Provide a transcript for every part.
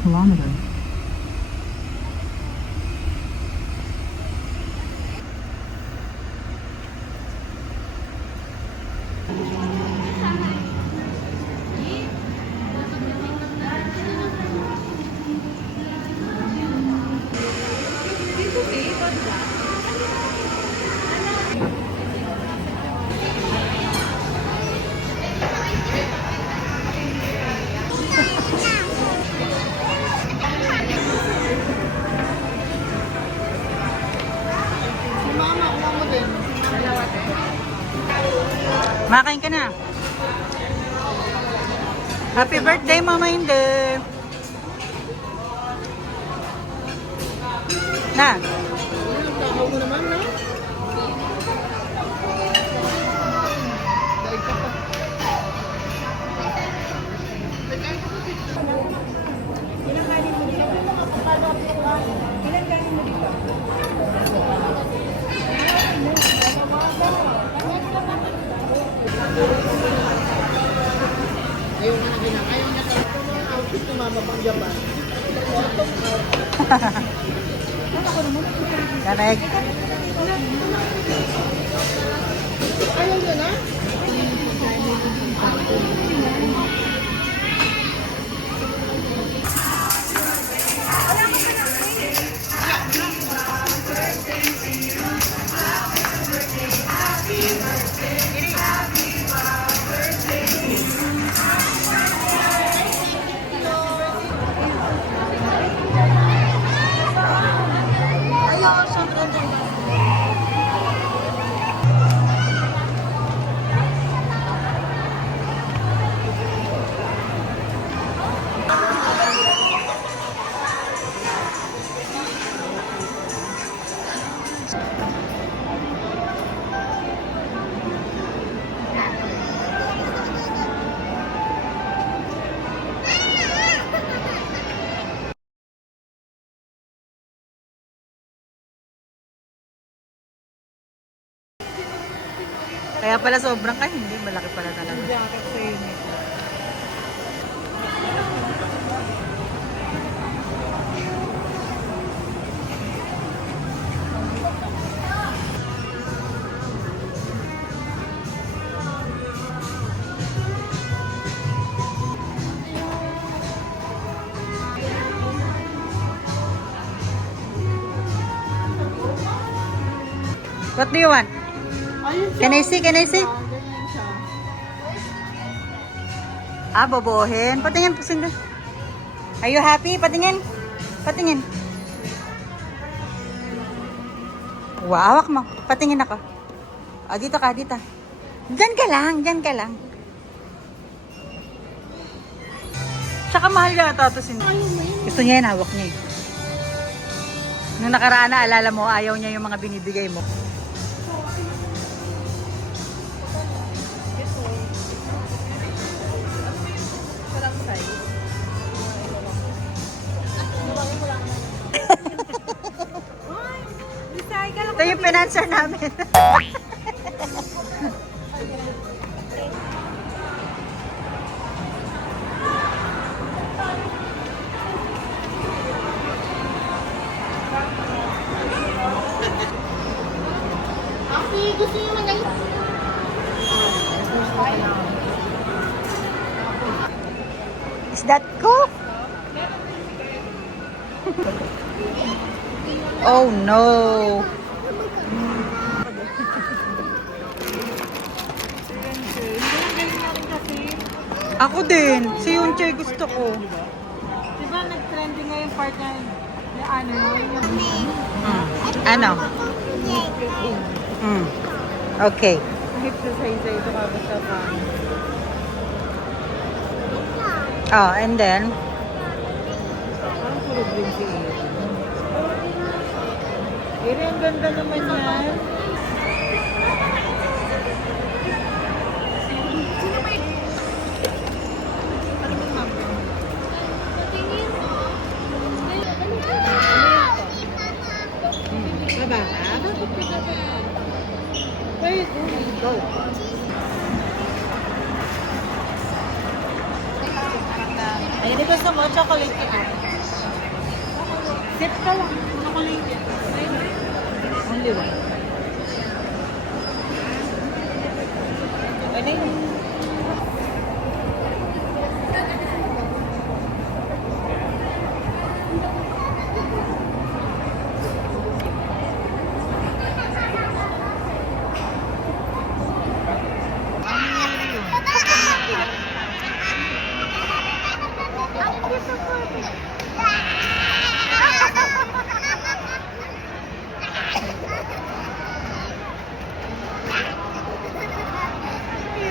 Kilometer. Makain ka na. Happy birthday, Mama Inde. Na. Ako mo naman, no? Dahil ka pa. Ilang kanin mo dito? Ilang kanin mo dito? Ayaw na na. Ayaw na talaga mga outfit ng mama pang Japan. Correct. Ayaw nyo na? Kaya pala sobrang ka, hindi. Malaki pala talaga. Jacket sa inyo. What do you want? Ayun siya. Can I see? Can I see? Ganyan siya. Ah, bobohin. Patingin po sila. Are you happy? Patingin. Patingin. Wow, hawak mo. Patingin ako. Ah, dito ka, dito. Diyan ka lang, diyan ka lang. Tsaka mahal yata ito sin. Gusto niya yan, hawak niya eh. Nung nakaraan na, alala mo, ayaw niya yung mga binibigay mo. Ito yung pinanser namin. Aki, gusto nyo mangyay? Is that Coke? Oh no. Ako din. Si Yunche gusto ko. Diba nag-trending nga yung part niya yung ano, yung Ano? Okay. hip sa size ito kapag sa pan. Oh, and then? Parang puro green si Ian. Pero ang ganda naman yan. Sino ba yun? Ano ba ma'am? Baba ka? Wait, go. Ay, hindi gusto mo, chocolate ka. Sip ka lang. Chocolate yan. Only one. Ano yun?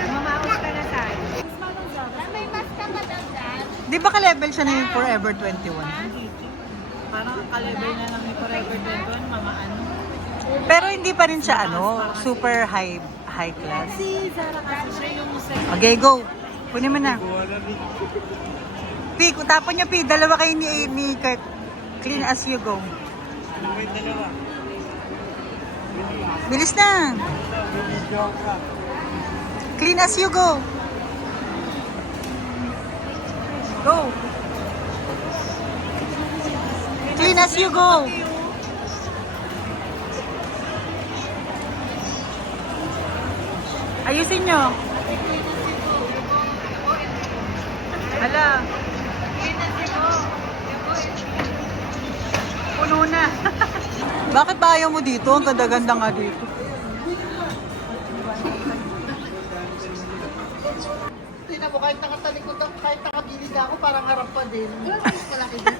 Mamaos ka na sa akin. May mas ka ba dyan? Di ba ka-level siya na yung Forever 21? Parang ka-level na lang ni Forever 21, mama ano. Pero hindi pa rin siya super high class. Si Zara kasi siya yung second. Okay, go. Kunin mo na. Pi, tapon niya, Pi. Dalawa kayo ni Kurt. Clean as you go. Bilis na. Clean as you go. Go. Clean as you go. Ayusin nyo. Hala. Puno na. Bakit ba ayaw mo dito? Ang ganda-ganda nga dito. Tingnan mo, kahit nakatalikod ako, kahit nakabilig ako, parang harap pa din. Mas malaki din.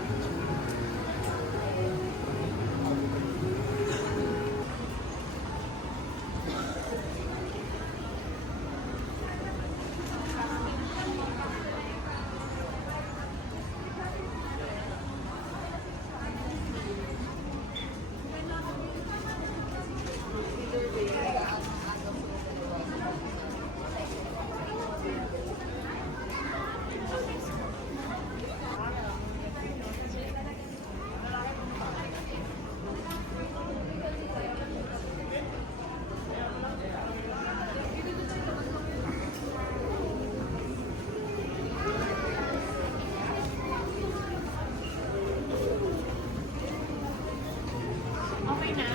Okay na?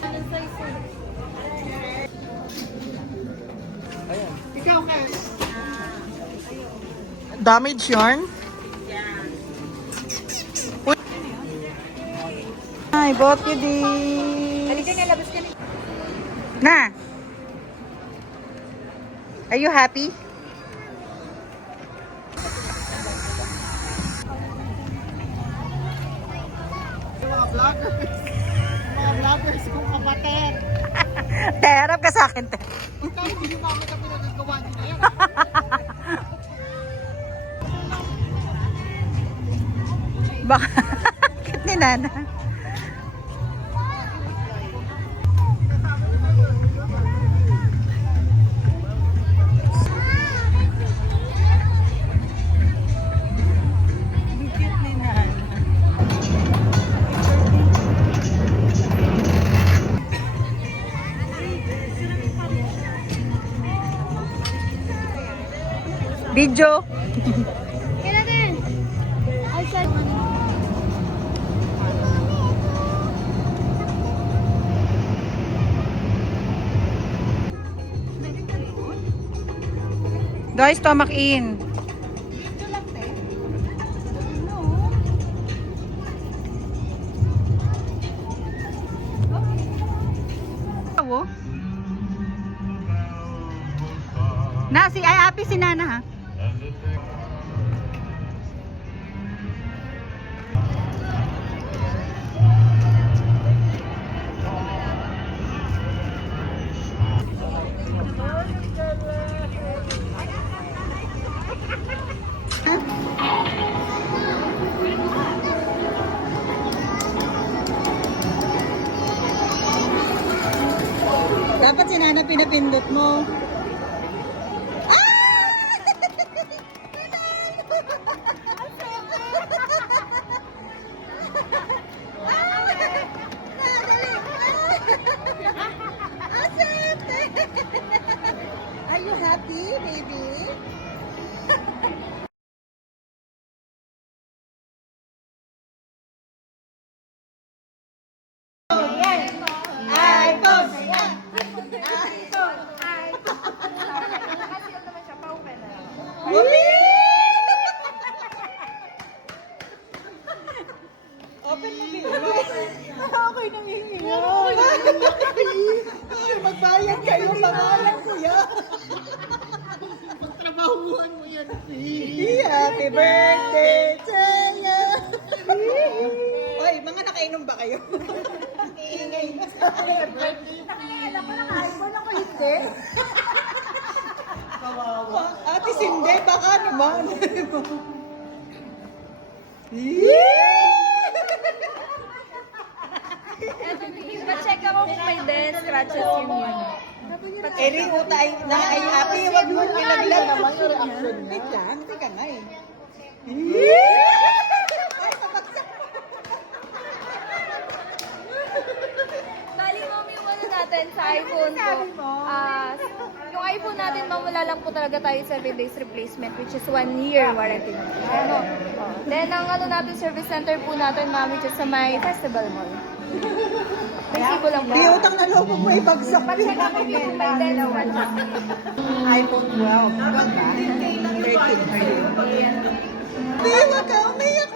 Anong size mo? Ayan. Ikaw, Kers. Damage yarn? Ay, bought you this. Halika na, labas ka na. Na. Are you happy? Yung mga vloggers. Mga vloggers kong kapatid. Terap ka sa akin, te. Pagka hindi yung mama na pinagagawa niyo na yan. Bakit ni Nana? Cute ni Nana. Video. Kaya din. I said, Guys, stomach in. Na, si ay happy si Nana ha. pinapindot mo. Are you happy, baby? Open mo, baby. Ako'y nangingiyak. Magbayad kayo, pangalan ko yan. Trabahuhan mo yan, Happy birthday to you. Oy, mga nakainom ba kayo? Iingay. Nakakailan ko na kain ko lang ko hindi. Kawawa. Ate Sinde, baka naman. Pa-check ako kung may dead scratches yun yun. Eri, utay na ay happy, wag mo pinaglag naman yung reaction niya. Wait lang, teka na eh. Ay, sabagsak mo. Bali, mami, yung ano natin sa iPhone ko. Yung iPhone natin, mamula lang po talaga tayo 7 days replacement, which is 1 year warranty naman. Ano? Then, ang ano natin, service center po natin, mami, just sa may Festival Mall. Resibo lang po. Di utang na loob mo ibagsak. Pa-check ako kung may dead scratches. iPhone 12. Ganda. 13. Di, wag ka umiyak.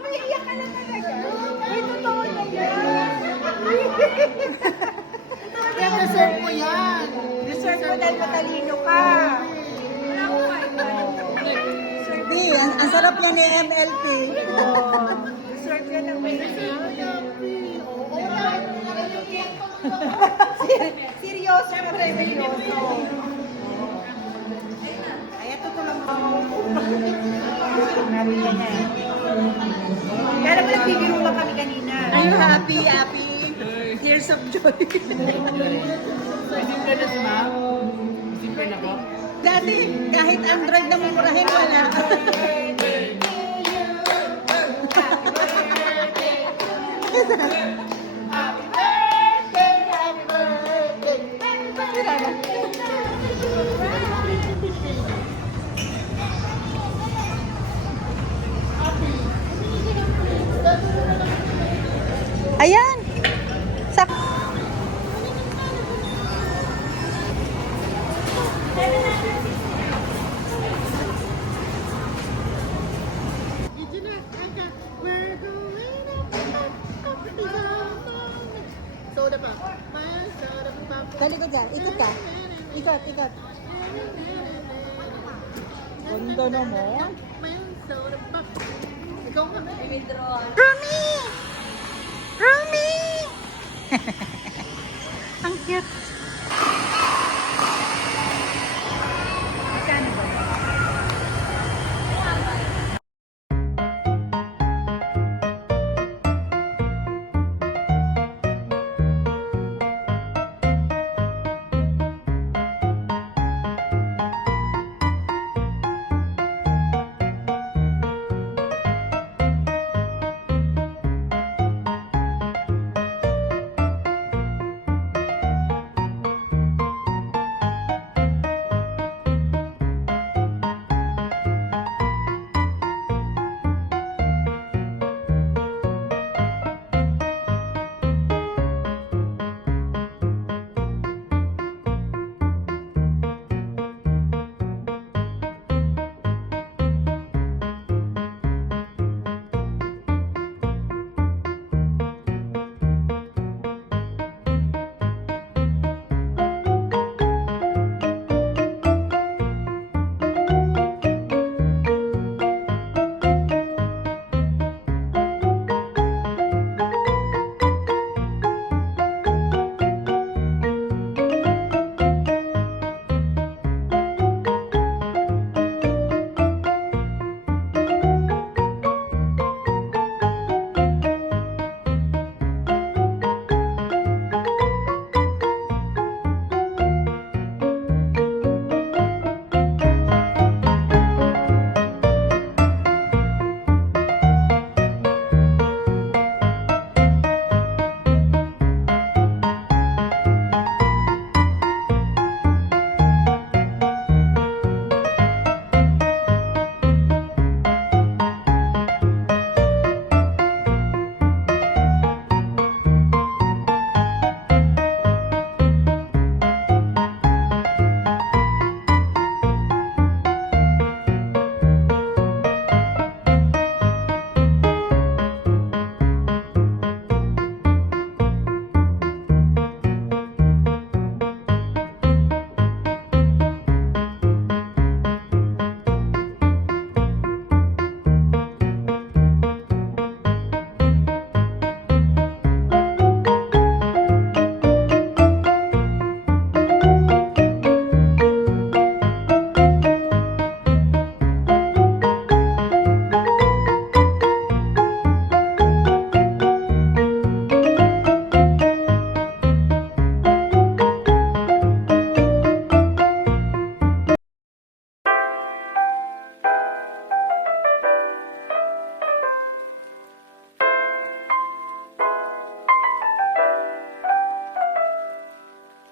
Umiiyak ka na talaga. Ay, totoo na yan. Kaya deserve mo yan. Deserve mo dahil matalino ka. Di, ang sarap yan ni MLP. Deserve yan ng may seryoso na seryoso. Ay, ito ko lang ako. Nariyan na eh. Kaya naman nagbibiro pa kami kanina. Are you happy, happy? Tears of joy. Dati, kahit Android na mumurahin, wala. Ayan. Sak. Soda pa. Soda pa. Dali ko dyan. Ikot ka. Ikot, ikot. Ganda naman. Soda pa. Ikaw nga. Rumi! Rumi! Ang cute.